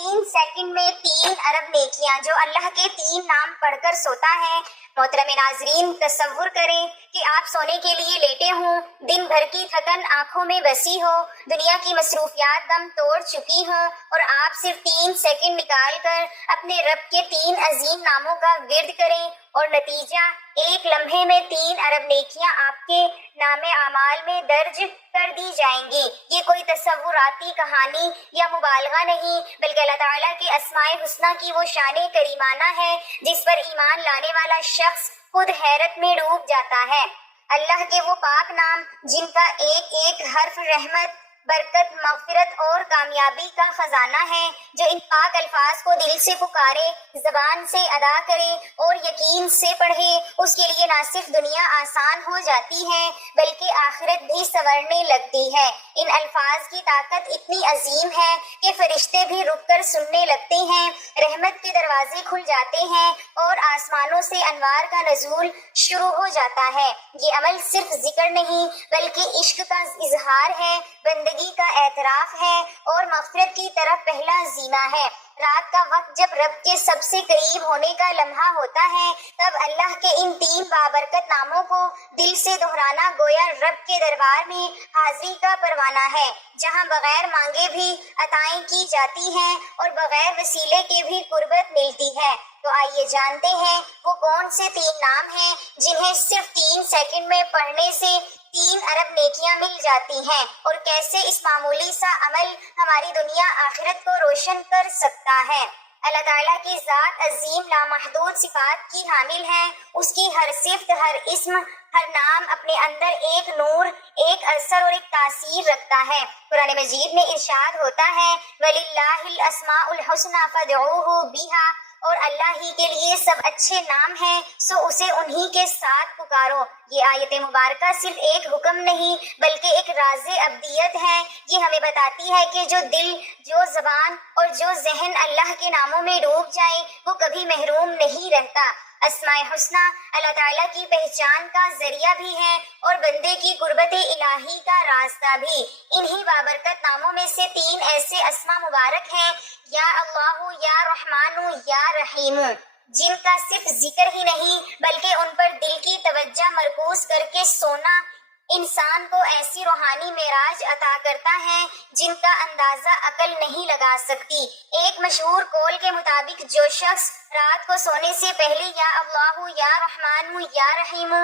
3 second میں 3 ارب نیکیاں، جو اللہ کے 3 نام پڑھ کر سوتا ہے۔ محترم ناظرین، تصور کریں کہ آپ سونے کے لیے لیٹے ہوں، دن بھر کی تھکن آنکھوں میں بسی ہو، دنیا کی مصروفیات دم توڑ چکی ہوں، اور آپ صرف 3 سیکنڈ نکال کر اپنے رب کے 3 عظیم ناموں کا ورد کریں، اور نتیجہ ایک لمحے میں 3 ارب نیکیاں آپ کے نام اعمال میں درج کر دی جائیں گی۔ یہ کوئی تصوراتی کہانی یا مبالغہ نہیں، بلکہ اللہ تعالیٰ کے اسماء الحسنیٰ کی وہ شان کریمانہ ہے جس پر ایمان لانے والا شخص خود حیرت میں ڈوب جاتا ہے۔ اللہ کے وہ پاک نام جن کا ایک ایک حرف رحمت، برکت، مغفرت اور کامیابی کا خزانہ ہے، جو ان پاک الفاظ کو دل سے پکارے، زبان سے ادا کرے اور یقین سے پڑھے، اس کے لیے نہ صرف دنیا آسان ہو جاتی ہے بلکہ آخرت بھی سنورنے لگتی ہے۔ ان الفاظ کی طاقت اتنی عظیم ہے کہ فرشتے بھی رک کر سننے لگتے ہیں، رحمت کے دروازے کھل جاتے ہیں اور آسمانوں سے انوار کا نزول شروع ہو جاتا ہے۔ یہ عمل صرف ذکر نہیں بلکہ عشق کا اظہار ہے، بندگی کا اعتراف ہے اور مغفرت کی طرف پہلا زینہ ہے۔ رات کا وقت جب رب کے سب سے قریب ہونے کا لمحہ ہوتا ہے، تب اللہ کے ان 3 بابرکت ناموں کو دل سے دہرانا گویا رب کے دربار میں حاضری کا پروانہ ہے، جہاں بغیر مانگے بھی عطائیں کی جاتی ہیں اور بغیر وسیلے کے بھی قربت ملتی ہے۔ تو آئیے جانتے ہیں وہ کون سے 3 نام ہیں جنہیں صرف 3 سیکنڈ میں پڑھنے سے 3 ارب نیکیاں مل جاتی ہیں، اور کیسے اس معمولی سا عمل ہماری دنیا آخرت کو روشن کر سکتا ہے۔ اللہ تعالیٰ کی ذات عظیم لامحدود صفات کی حامل ہے، اس کی ہر صفت، ہر اسم، ہر نام اپنے اندر ایک نور، ایک اثر اور ایک تاثیر رکھتا ہے۔ قرآن مجید میں ارشاد ہوتا ہے وَلِلَّهِ الْأَسْمَاءُ الْحُسْنَىٰ فَادْعُوهُ بِهَا، اور اللہ ہی کے لیے سب اچھے نام ہیں، سو اسے انہی کے ساتھ پکارو۔ یہ آیت مبارکہ صرف ایک حکم نہیں بلکہ ایک راز ابدیت ہے۔ یہ ہمیں بتاتی ہے کہ جو دل، جو زبان اور جو ذہن اللہ کے ناموں میں ڈوب جائے وہ کبھی محروم نہیں رہتا۔ اسماء حسنیٰ اللہ تعالیٰ کی پہچان کا ذریعہ بھی ہے اور بندے کی قربت الہی کا راستہ بھی۔ انہی بابرکت ناموں میں سے 3 ایسے اسماء مبارک ہیں، یا اللہ، یا رحمان، یا رحیم، جن کا صرف ذکر ہی نہیں بلکہ ان پر دل کی توجہ مرکوز کر کے سونا انسان کو ایسی روحانی معراج عطا کرتا ہے جن کا اندازہ عقل نہیں لگا سکتی۔ ایک مشہور قول کے مطابق جو شخص رات کو سونے سے پہلے یا اللہ، یا رحمان، یا رحیم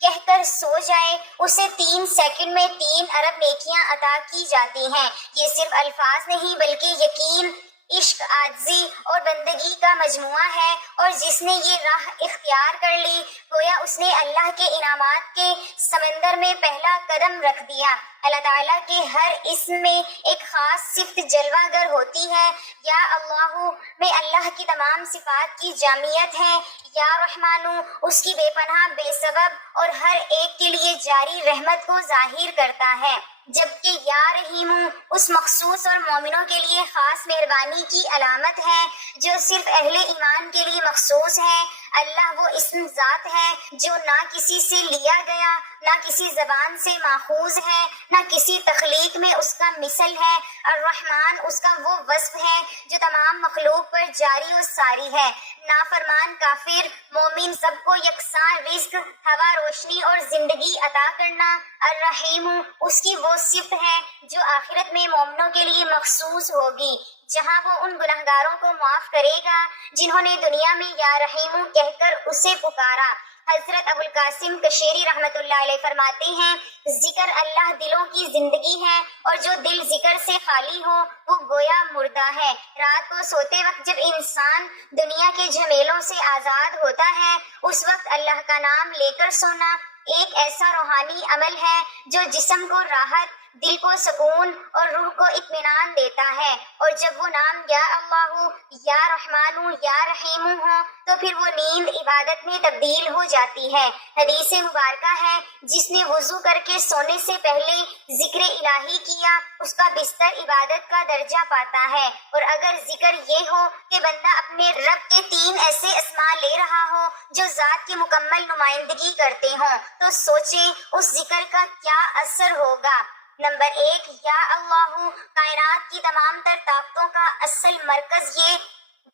کہہ کر سو جائے، اسے 3 سیکنڈ میں 3 ارب نیکیاں عطا کی جاتی ہیں۔ یہ صرف الفاظ نہیں بلکہ یقین، عشق، عاجزی اور بندگی کا مجموعہ ہے، اور جس نے یہ راہ اختیار کر لی گویا اس نے اللہ کے انعامات کے سمندر میں پہلا قدم رکھ دیا۔ اللہ تعالیٰ کے ہر اسم میں ایک خاص صفت جلوہ گر ہوتی ہے۔ یا اللہ میں اللہ کی تمام صفات کی جامعیت ہے، یا رحمانو اس کی بے پناہ، بے سبب اور ہر ایک کے لیے جاری رحمت کو ظاہر کرتا ہے، جبکہ یا رحیم اس مخصوص اور مومنوں کے لیے خاص مہربانی کی علامت ہے جو صرف اہل ایمان کے لیے مخصوص ہے۔ اللہ وہ اسم ذات ہے جو نہ کسی سے لیا گیا، نہ کسی زبان سے ماخوذ ہے، نہ کسی تخلیق میں اس کا مثل ہے۔ الرحمن اس کا وہ وصف ہے جو تمام مخلوق پر جاری و ساری ہے۔ نافرمان، کافر، مومن سب کو یکساں رزق، ہوا، روشنی اور زندگی عطا کرنا۔ الرحیم اس کی وہ صفت ہے جو آخرت میں مومنوں کے لیے مخصوص ہوگی، جہاں وہ ان گنہگاروں کو معاف کرے گا جنہوں نے دنیا میں یا رحیم کہہ کر اسے پکارا۔ حضرت ابو القاسم کشیری رحمۃ اللہ علیہ فرماتے ہیں ذکر اللہ دلوں کی زندگی ہے، اور جو دل ذکر سے خالی ہو وہ گویا مردہ ہے۔ رات کو سوتے وقت جب انسان دنیا کے جھمیلوں سے آزاد ہوتا ہے، اس وقت اللہ کا نام لے کر سونا ایک ایسا روحانی عمل ہے جو جسم کو راحت، دل کو سکون اور روح کو اطمینان دیتا ہے۔ اور جب وہ نام یا اللہ، یا رحمان، یا رحیم ہو تو پھر وہ نیند عبادت میں تبدیل ہو جاتی ہے۔ حدیث مبارکہ ہے جس نے وضو کر کے سونے سے پہلے ذکر الہی کیا اس کا بستر عبادت کا درجہ پاتا ہے۔ اور اگر ذکر یہ ہو کہ بندہ اپنے رب کے 3 ایسے اسماء لے رہا ہو جو ذات کی مکمل نمائندگی کرتے ہوں، تو سوچیں اس ذکر کا کیا اثر ہوگا۔ نمبر 1، یا اللہ، کائنات کی تمام تر طاقتوں کا اصل مرکز یہ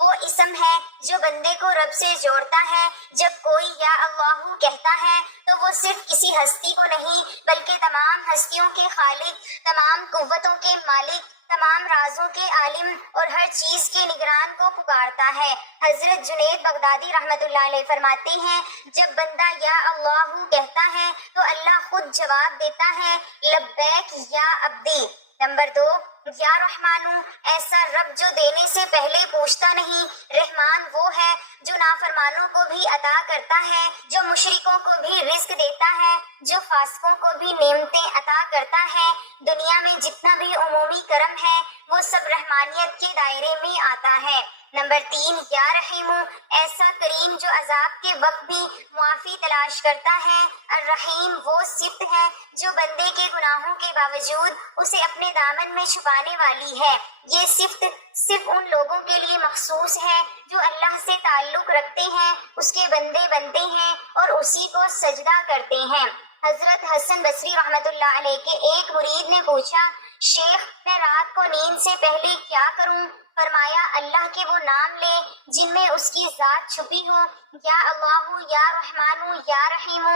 وہ اسم ہے جو بندے کو رب سے جوڑتا ہے۔ جب کوئی یا اللہ کہتا ہے تو وہ صرف کسی ہستی کو نہیں بلکہ تمام ہستیوں کے خالق، تمام قوتوں کے مالک، تمام رازوں کے عالم اور ہر چیز کے نگران کو پکارتا ہے۔ حضرت جنید بغدادی رحمۃ اللہ علیہ فرماتے ہیں، جب بندہ یا اللہ کہتا ہے تو اللہ خود جواب دیتا ہے، لبیک یا عبدی۔ نمبر 2، یا رحمانو، ایسا رب جو دینے سے پہلے پوچھتا نہیں۔ رحمان وہ ہے جو نافرمانوں کو بھی عطا کرتا ہے، جو مشرکوں کو بھی رزق دیتا ہے، جو فاسقوں کو بھی نعمتیں عطا کرتا ہے۔ دنیا میں جتنا بھی عمومی کرم ہے وہ سب رحمانیت کے دائرے میں آتا ہے۔ نمبر 3، یا رحیم، ایسا کریم جو عذاب کے وقت بھی معافی تلاش کرتا ہے۔ الرحیم وہ صفت ہے جو بندے کے گناہوں کے باوجود اسے اپنے دامن میں چھپانے والی ہے۔ یہ صفت صرف ان لوگوں کے لیے مخصوص ہے جو اللہ سے تعلق رکھتے ہیں، اس کے بندے بنتے ہیں اور اسی کو سجدہ کرتے ہیں۔ حضرت حسن بصری رحمۃ اللہ علیہ کے ایک مرید نے پوچھا، شیخ میں رات کو نیند سے پہلے کیا کروں؟ فرمایا، اللہ کے وہ نام لے جن میں اس کی ذات چھپی ہو، یا اللہ، یا رحمان، یا رحیم،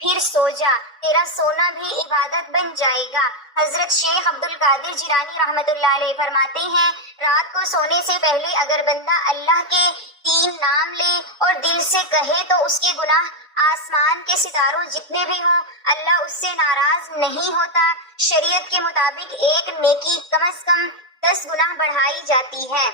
پھر سو جا، تیرا سونا بھی عبادت بن جائے گا۔ حضرت شیخ عبد القادر جیلانی رحمۃ اللہ علیہ فرماتے ہیں، رات کو سونے سے پہلے اگر بندہ اللہ کے 3 نام لے اور دل سے کہے تو اس کے گناہ آسمان کے ستاروں جتنے بھی ہوں اللہ اس سے ناراض نہیں ہوتا۔ شریعت کے مطابق ایک نیکی کم از کم 10 گنا بڑھائی جاتی ہے،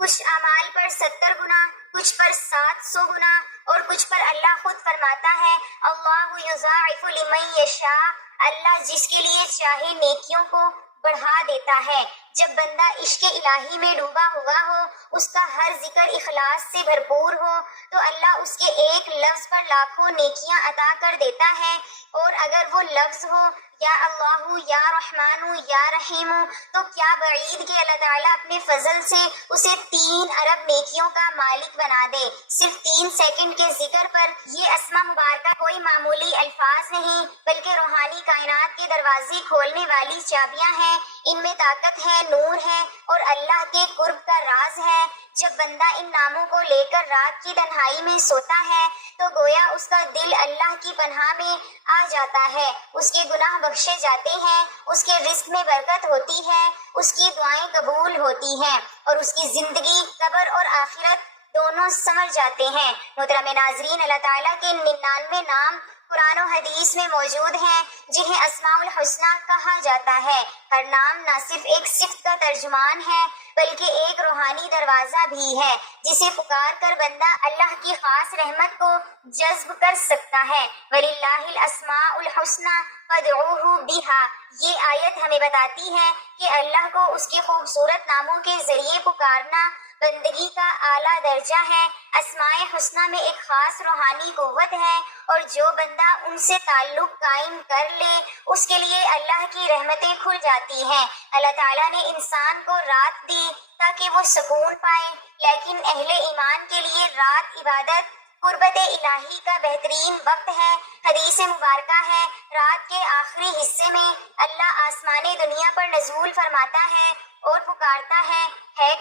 کچھ اعمال پر 70 گنا، کچھ پر 700 گنا اور کچھ پر اللہ خود فرماتا ہے، اللہ یضاعف لمن یشاء، اللہ جس کے لیے چاہے نیکیوں کو بڑھا دیتا ہے۔ جب بندہ عشق الہی میں ڈوبا ہوا ہو، اس کا ہر ذکر اخلاص سے بھرپور ہو تو اللہ اس کے ایک لفظ پر لاکھوں نیکیاں عطا کر دیتا ہے۔ اور اگر وہ لفظ ہو یا اللہ، یا رحمان، یا رحیم، تو کیا بعید کہ اللہ تعالیٰ اپنے فضل سے اسے 3 ارب نیکیوں کا مالک بنا دے۔ صرف 3 سیکنڈ کے ذکر پر یہ اسما مبارکہ کوئی معمولی الفاظ نہیں بلکہ روحانی کائنات کے دروازے کھولنے والی چابیاں ہیں۔ ان میں طاقت ہے، نور ہے اور اللہ کے قرب کا راز ہے۔ جب بندہ ان ناموں کو لے کر رات کی تنہائی میں سوتا ہے تو گویا اس کا دل اللہ کی پناہ میں آ جاتا ہے، اس کے گناہ بخشے جاتے ہیں، اس کے رزق میں برکت ہوتی ہے، اس کی دعائیں قبول ہوتی ہیں اور اس کی زندگی، قبر اور آخرت دونوں سنور جاتے ہیں۔ محترم ناظرین، اللہ تعالیٰ کے 99 نام قرآن و حدیث میں موجود ہیں جنہیں اسماء الحسنہ کہا جاتا ہے۔ ہر نام نہ صرف ایک صفت کا ترجمان ہے بلکہ ایک روحانی دروازہ بھی ہے جسے پکار کر بندہ اللہ کی خاص رحمت کو جذب کر سکتا ہے۔ وَلِلَّهِ الْأَسْمَاءُ الْحُسْنَى فَادْعُوهُ بِهَا، یہ آیت ہمیں بتاتی ہے کہ اللہ کو اس کے خوبصورت ناموں کے ذریعے پکارنا بندگی کا اعلیٰ درجہ ہے۔ اسماء حسنہ میں ایک خاص روحانی قوت ہے اور جو بندہ ان سے تعلق قائم کر لے اس کے لیے اللہ کی رحمتیں کھل جاتی ہیں۔ اللہ تعالیٰ نے انسان کو رات دی تاکہ وہ سکون پائے، لیکن اہل ایمان کے لیے رات عبادت، قربت الہی کا بہترین وقت ہے۔ حدیث مبارکہ ہے، رات کے آخری حصے میں اللہ آسمان دنیا پر نزول فرماتا ہے اور پکارتا ہے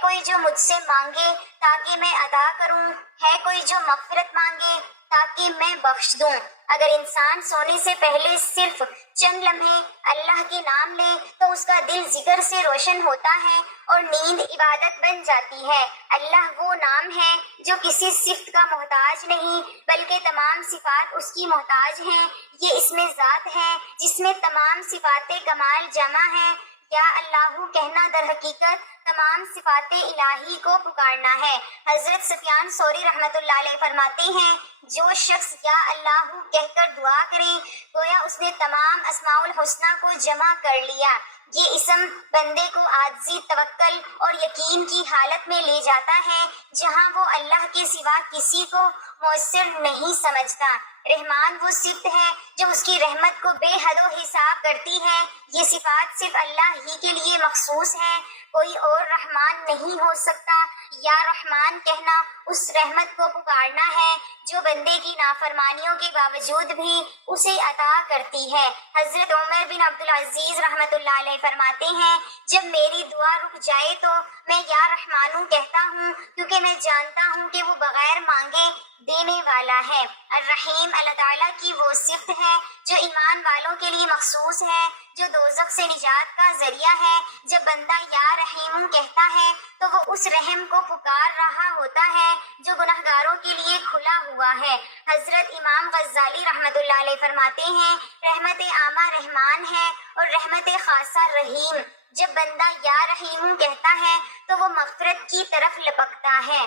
کوئی جو مجھ سے مانگے تاکہ میں عطا کروں، ہے کوئی جو مغفرت مانگے تاکہ میں بخش دوں۔ اگر انسان سونے سے پہلے صرف چند لمحے اللہ کے نام لے تو اس کا دل ذکر سے روشن ہوتا ہے اور نیند عبادت بن جاتی ہے۔ اللہ وہ نام ہے جو کسی صفت کا محتاج نہیں بلکہ تمام صفات اس کی محتاج ہیں۔ یہ اسم ذات ہے جس میں تمام صفات کمال جمع ہیں۔ یا اللہ کہنا در حقیقت تمام صفات الہی کو پکارنا ہے۔ حضرت سفیان ثوری رحمۃ اللہ علیہ فرماتے ہیں، جو شخص یا اللہ کہہ کر دعا کرے گویا اس نے تمام اسماء الحسنہ کو جمع کر لیا۔ یہ اسم بندے کو عاجزی، توکل اور یقین کی حالت میں لے جاتا ہے جہاں وہ اللہ کے سوا کسی کو مؤثر نہیں سمجھتا۔ رحمان وہ صفت ہے جو اس کی رحمت کو بے حد و حساب کرتی ہے۔ یہ صفات صرف اللہ ہی کے لیے مخصوص ہے، کوئی اور رحمان نہیں ہو سکتا۔ یا رحمان کہنا اس رحمت کو پکارنا ہے جو بندے کی نافرمانیوں کے باوجود بھی اسے عطا کرتی ہے۔ حضرت عمر بن عبدالعزیز رحمۃ اللہ علیہ فرماتے ہیں جب میری دعا رک جائے تو میں یا رحمانو کہتا ہوں کیونکہ میں جانتا ہوں کہ وہ بغیر مانگے دینے والا ہے۔ الرحیم اللہ تعالیٰ کی وہ صفت ہے جو ایمان والوں کے لیے مخصوص ہے، جو دوزخ سے نجات کا ذریعہ ہے۔ جب بندہ یا رحیم کہتا ہے تو وہ اس رحم کو پکار رہا ہوتا ہے جو گنہگاروں کے لیے کھلا ہوا ہے۔ حضرت امام غزالی رحمۃ اللہ علیہ فرماتے ہیں رحمت عامہ رحمان ہے اور رحمت خاصہ رحیم۔ جب بندہ یا رحیم کہتا ہے تو وہ مغفرت کی طرف لپکتا ہے۔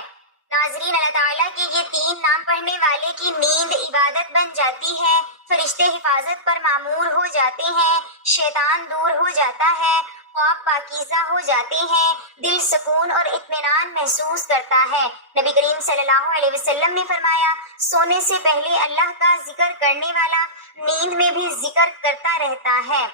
ناظرین، اللہ تعالیٰ کے یہ تین نام پڑھنے والے کی نیند عبادت بن جاتی ہے، فرشتے حفاظت پر معمور ہو جاتے ہیں، شیطان دور ہو جاتا ہے، خواب پاکیزہ ہو جاتے ہیں، دل سکون اور اطمینان محسوس کرتا ہے۔ نبی کریم صلی اللہ علیہ وسلم نے فرمایا سونے سے پہلے اللہ کا ذکر کرنے والا نیند میں بھی ذکر کرتا رہتا ہے۔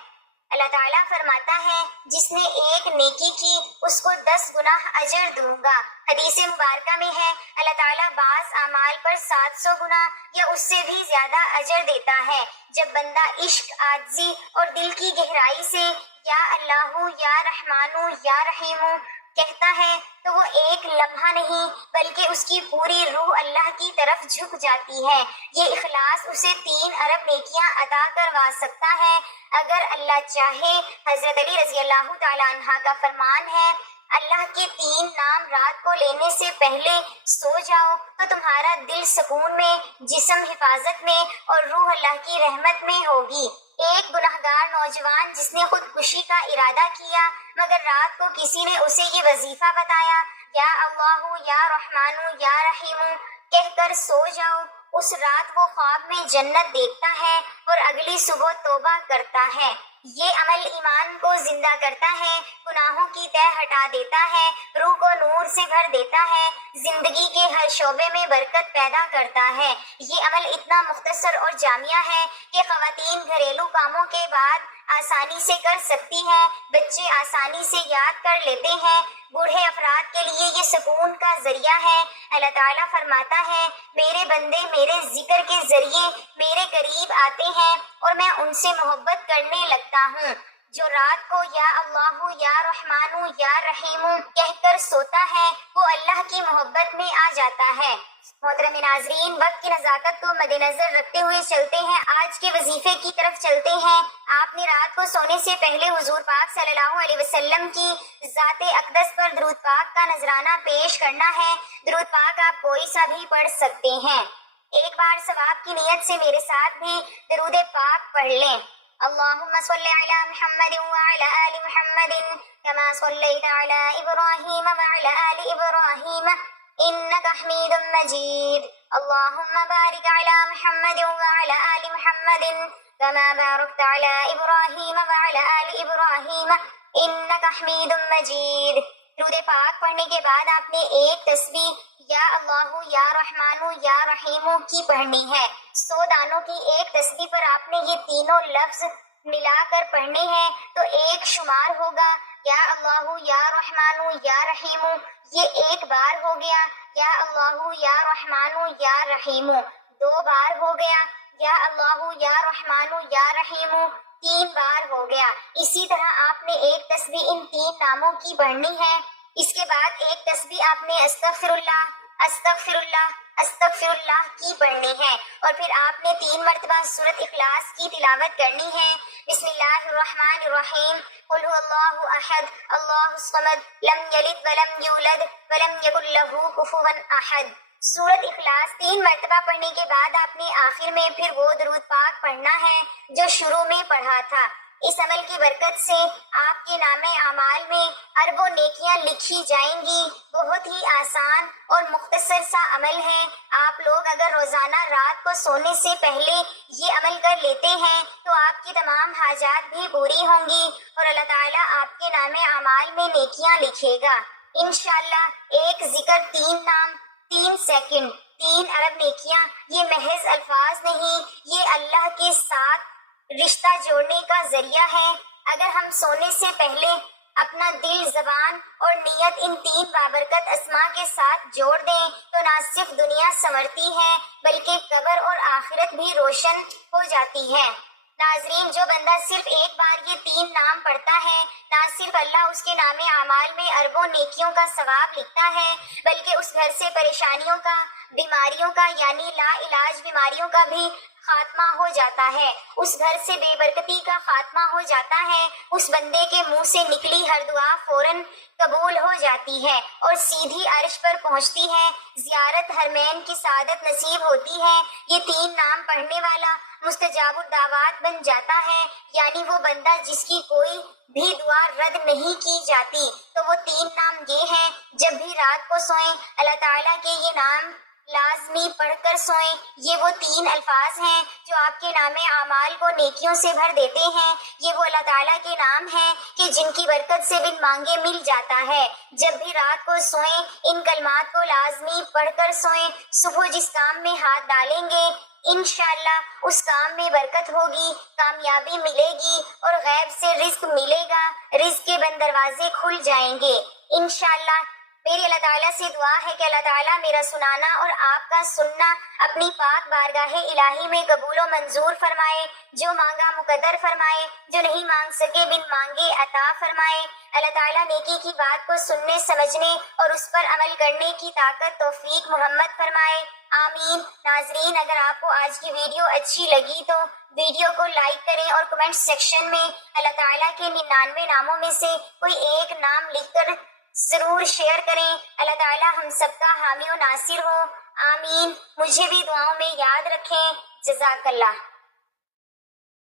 اللہ تعالیٰ فرماتا ہے جس نے ایک نیکی کی اس کو 10 گناہ اجر دوں گا۔ حدیث مبارکہ میں ہے اللہ تعالیٰ بعض اعمال پر 700 گنا یا اس سے بھی زیادہ اجر دیتا ہے۔ جب بندہ عشق، عاجزی اور دل کی گہرائی سے یا اللہ یا رحمانو یا رحیمو کہتا ہے تو وہ ایک لمحہ نہیں بلکہ اس کی پوری روح اللہ کی طرف جھک جاتی ہے۔ یہ اخلاص اسے 3 ارب نیکیاں عطا کروا سکتا ہے اگر اللہ چاہے۔ حضرت علی رضی اللہ تعالیٰ عنہ کا فرمان ہے اللہ کے 3 نام رات کو لینے سے پہلے سو جاؤ تو تمہارا دل سکون میں، جسم حفاظت میں اور روح اللہ کی رحمت میں ہوگی۔ ایک گنہگار نوجوان جس نے خودکشی کا ارادہ کیا مگر رات کو کسی نے اسے یہ وظیفہ بتایا یا اللہ یا رحمانو یا رحیمو کہہ کر سو جاؤ، اس رات وہ خواب میں جنت دیکھتا ہے اور اگلی صبح توبہ کرتا ہے۔ یہ عمل ایمان کو زندہ کرتا ہے، گناہوں کی تہ ہٹا دیتا ہے، روح کو نور سے بھر دیتا ہے، زندگی کے ہر شعبے میں برکت پیدا کرتا ہے۔ یہ عمل اتنا مختصر اور جامع ہے کہ خواتین گھریلو کاموں کے بعد آسانی سے کر سکتی ہیں، بچے آسانی سے یاد کر لیتے ہیں، بوڑھے افراد کے لیے یہ سکون کا ذریعہ ہے۔ اللہ تعالیٰ فرماتا ہے میرے بندے میرے ذکر کے ذریعے میرے قریب آتے ہیں اور میں ان سے محبت کرنے لگتا ہوں۔ جو رات کو یا اللہ یا رحمانو یا رحیمو کہہ کر سوتا ہے وہ اللہ کی محبت میں آ جاتا ہے۔ محترم ناظرین، وقت کی نزاکت کو مد نظر رکھتے ہوئے چلتے ہیں آج کے وظیفے کی طرف چلتے ہیں۔ آپ نے رات کو سونے سے پہلے حضور پاک صلی اللہ علیہ وسلم کی ذات اقدس پر درود پاک کا نذرانہ پیش کرنا ہے۔ درود پاک آپ کوئی سا بھی پڑھ سکتے ہیں۔ ایک بار ثواب کی نیت سے میرے ساتھ بھی درود پاک پڑھ لیں۔ اللہم صلی علی محمد وعلی آل محمد کما صلیت علی ابراہیم وعلی آل ابراہیم انک حمید مجید۔ اللہم بارک علی محمد وعلی آل محمد کما بارکت علی ابراہیم وعلی آل ابراہیم انک حمید مجید۔ درود پاک پڑھنے کے بعد آپ نے ایک تسبیح یا اللہ یا رحمانو یا رحیمو کی پڑھنی ہے۔ 100 دانوں کی ایک تسبیح پر آپ نے یہ تینوں لفظ ملا کر پڑھنے ہیں تو ایک شمار ہوگا یا اللہ یا رحمانو یا رحیمو، یہ ایک بار ہو گیا، یا اللہ یا رحمانو یا رحیمو 2 بار ہو گیا، یا اللہ یا رحمانو یا رحیمو 3 بار ہو گیا۔ اسی طرح آپ نے ایک تسبیح ان 3 ناموں کی پڑھنی ہے۔ اس کے بعد ایک تسبیح آپ نے استغفر اللہ استغفر اللہ استغفر اللہ کی پڑھنی ہے اور پھر آپ نے 3 مرتبہ سورۃ اخلاص کی تلاوت کرنی ہے۔ بسم اللہ الرحمن الرحیم، قل هو اللہ احد اللہ الصمد لم یلد ولم یولد ولم یکن لہ کفوا احد۔ سورۃ اخلاص 3 مرتبہ پڑھنے کے بعد آپ نے آخر میں پھر وہ درود پاک پڑھنا ہے جو شروع میں پڑھا تھا۔ اس عمل کی برکت سے آپ کے نام اعمال میں اربوں نیکیاں لکھی جائیں گی۔ بہت ہی آسان اور مختصر سا عمل ہے۔ آپ لوگ اگر روزانہ رات کو سونے سے پہلے یہ عمل کر لیتے ہیں تو آپ کی تمام حاجات بھی پوری ہوں گی اور اللہ تعالیٰ آپ کے نام اعمال میں نیکیاں لکھے گا۔ انشاءاللہ ایک ذکر 3 نام 3 سیکنڈ 3 ارب نیکیاں، یہ محض الفاظ نہیں، یہ اللہ کے ساتھ رشتہ جوڑنے کا ذریعہ ہے۔ اگر ہم سونے سے پہلے اپنا دل، زبان اور نیت ان 3 بابرکت اسما کے ساتھ جوڑ دیں تو نہ صرف دنیا سنورتی ہے بلکہ قبر اور آخرت بھی روشن ہو جاتی ہے۔ ناظرین، جو بندہ صرف ایک بار یہ 3 نام پڑھتا ہے، نہ صرف اللہ اس کے نام اعمال میں اربوں نیکیوں کا ثواب لکھتا ہے بلکہ اس گھر سے پریشانیوں کا، بیماریوں کا یعنی لا علاج بیماریوں کا بھی خاتمہ ہو جاتا ہے، اس گھر سے بے برکتی کا خاتمہ ہو جاتا ہے، اس بندے کے منہ سے نکلی ہر دعا فوراً قبول ہو جاتی ہے اور سیدھی عرش پر پہنچتی ہے، زیارت حرمین کی سعادت نصیب ہوتی ہے۔ یہ 3 نام پڑھنے والا مستجاب الدعوات بن جاتا ہے، یعنی وہ بندہ جس کی کوئی بھی دعا رد نہیں کی جاتی۔ تو وہ 3 نام یہ ہیں، جب بھی رات کو سوئیں اللہ تعالیٰ کے یہ نام لازمی پڑھ کر سوئیں۔ یہ وہ 3 الفاظ ہیں جو آپ کے نام اعمال کو نیکیوں سے بھر دیتے ہیں۔ یہ وہ اللہ تعالیٰ کے نام ہیں کہ جن کی برکت سے بن مانگے مل جاتا ہے۔ جب بھی رات کو سوئیں ان کلمات کو لازمی پڑھ کر سوئیں۔ صبح جس کام میں ہاتھ ڈالیں گے انشاءاللہ اس کام میں برکت ہوگی، کامیابی ملے گی اور غیب سے رزق ملے گا، رزق کے بند دروازے کھل جائیں گے انشاءاللہ۔ میری اللہ تعالیٰ سے دعا ہے کہ اللہ تعالیٰ میرا سنانا اور آپ کا سننا اپنی پاک بارگاہ الہی میں قبول و منظور فرمائے، جو مانگا مقدر فرمائے، جو نہیں مانگ سکے بن مانگے عطا فرمائے۔ اللہ تعالیٰ نیکی کی بات کو سننے، سمجھنے اور اس پر عمل کرنے کی طاقت توفیق محمد فرمائے، آمین۔ ناظرین، اگر آپ کو آج کی ویڈیو اچھی لگی تو ویڈیو کو لائک کریں اور کمنٹ سیکشن میں اللہ تعالیٰ کے 99 ناموں میں سے کوئی ایک نام لکھ کر ضرور شیئر کریں۔ اللہ تعالیٰ ہم سب کا حامی و ناصر ہو، آمین۔ مجھے بھی دعاؤں میں یاد رکھیں، جزاک اللہ۔